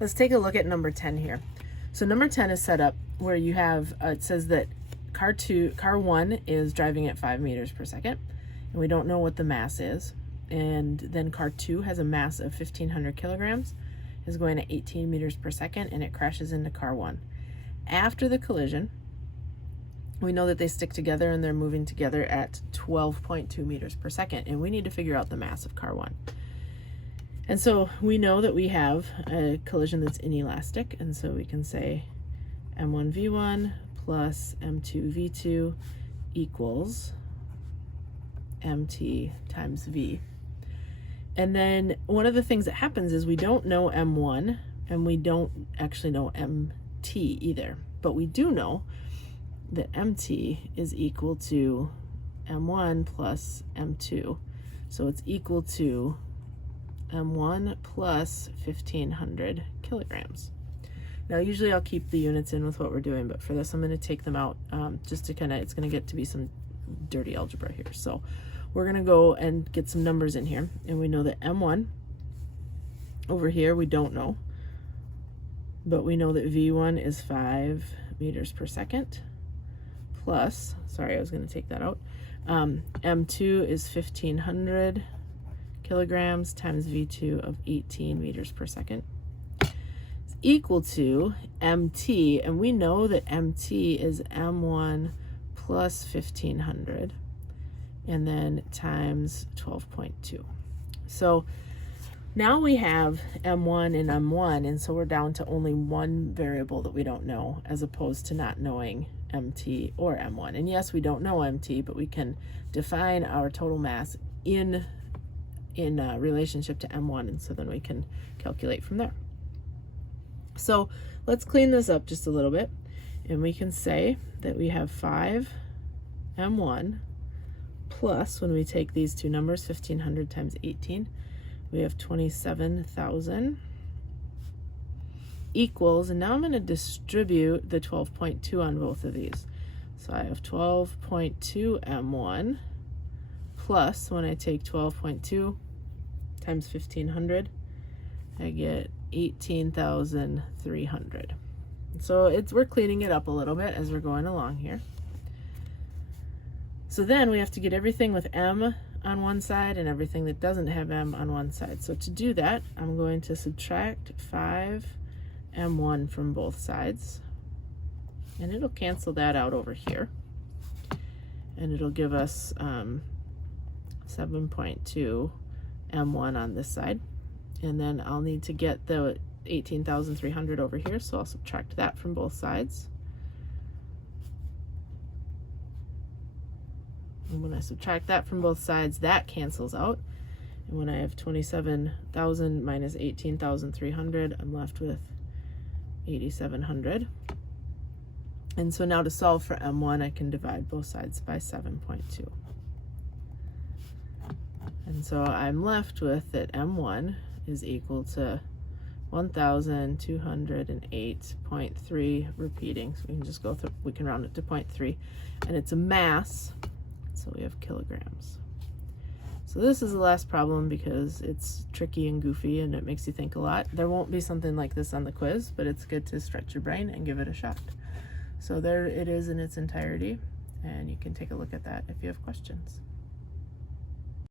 Let's take a look at number 10 here. So number 10 is set up where you have, it says that car 1 is driving at 5 meters per second, and we don't know what the mass is. And then car 2 has a mass of 1,500 kilograms, is going at 18 meters per second, and it crashes into car 1. After the collision, we know that they stick together and they're moving together at 12.2 meters per second, and we need to figure out the mass of car 1. And so we know that we have a collision that's inelastic, and so we can say m1v1 plus m2v2 equals mt times v. And then one of the things that happens is we don't know m1, and we don't actually know mt either, but we do know that mt is equal to m1 plus m2. So it's equal to m1 plus 1,500 kilograms. Now usually I'll keep the units in with what we're doing, but for this I'm going to take them out just to kind of, it's going to get to be some dirty algebra here. So we're going to go and get some numbers in here, and we know that m1 over here we don't know, but we know that v1 is 5 meters per second plus, sorry, I was going to take that out, m2 is 1,500 kilograms times v2 of 18 meters per second is equal to mt, and we know that mt is m1 plus 1,500 and then times 12.2. So now we have m1 and m1, and so we're down to only one variable that we don't know, as opposed to not knowing mt or m1. And yes, we don't know mt, but we can define our total mass in relationship to m1, and so then we can calculate from there. So let's clean this up just a little bit, and we can say that we have 5 m1 plus, when we take these two numbers, 1,500 times 18, we have 27,000 equals, and now I'm going to distribute the 12.2 on both of these. So I have 12.2 m1 plus, when I take 12.2 times 1,500, I get 18,300. So we're cleaning it up a little bit as we're going along here. So then we have to get everything with m on one side and everything that doesn't have m on one side. So to do that, I'm going to subtract 5 m1 from both sides, and it'll cancel that out over here, and it'll give us 7.2 m1 on this side. And then I'll need to get the 18,300 over here, so I'll subtract that from both sides. And when I subtract that from both sides, that cancels out. And when I have 27,000 minus 18,300, I'm left with 8,700. And so now to solve for m1, I can divide both sides by 7.2. And so I'm left with that m1 is equal to 1,208.3 repeating. So we can just go through, we can round it to 0.3, and it's a mass, so we have kilograms. So this is the last problem because it's tricky and goofy and it makes you think a lot. There won't be something like this on the quiz, but it's good to stretch your brain and give it a shot. So there it is in its entirety, and you can take a look at that if you have questions.